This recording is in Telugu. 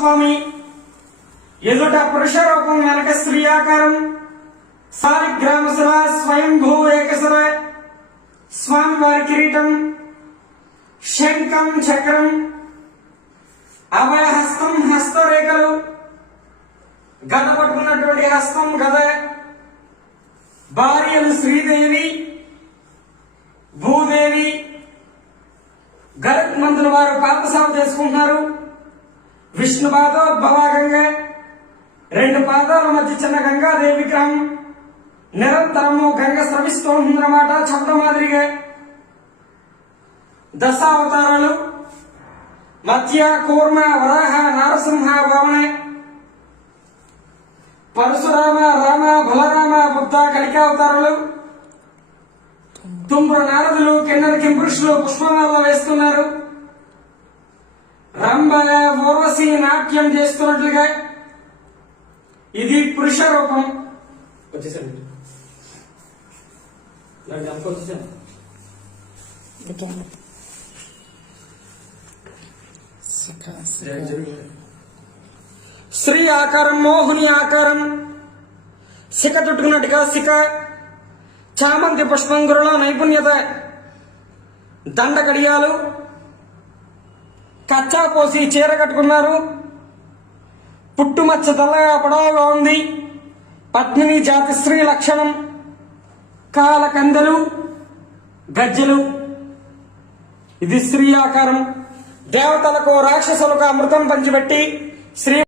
స్వామి ఎదుట పురుష రూపం వెనక స్త్రీ ఆకారం సాలిగ్రామసుర స్వయంభూ ఏకసర స్వామివారి కిరీటం శంఖం చక్రం అభయహస్తం హస్తరేఖలు గద పట్టుకున్నటువంటి హస్తం గద భార్యలు శ్రీదేవి భూదేవి గరుక్ మంతుల వారు పాదసేవ చేసుకుంటున్నారు. విష్ణు పాదోద్భవాగంగా 2 పాదాల మధ్య చిన్న గంగాదేవి విగ్రహం నిరంతరము గంగ స్రవిస్తూ ఉందన్నమాట. చంద్ర మాదిరిగా దశావతారాలు మత్య కూర్మ వరాహ నారసింహ వామన పరశురామ రామ బలరామ బుద్ధ కలికావతారాలు తుంబ్రు నారదులు కిన్నర కింపురుషులు పుష్పమాల వేస్తున్నారు. రంభ ఊర్వశి నాట్యం చేస్తున్నట్లుగా ఇది పురుష రూపం. వచ్చేసండి స్త్రీ ఆకారం మోహిని ఆకారం శిఖ చుట్టుకున్నట్టుగా శిఖ చామంతి పుష్పంగురులో నైపుణ్యత దండ కడియాలు కచ్చా పోసి చీర కట్టుకున్నారు. పుట్టుమచ్చ తెల్లగా పొడవుగా ఉంది. పద్మిని జాతి స్త్రీ లక్షణం కాల కందెలు గజ్జెలు ఇది స్త్రీ ఆకారం. దేవతలకు రాక్షసులకు అమృతం పంచిపెట్టి శ్రీ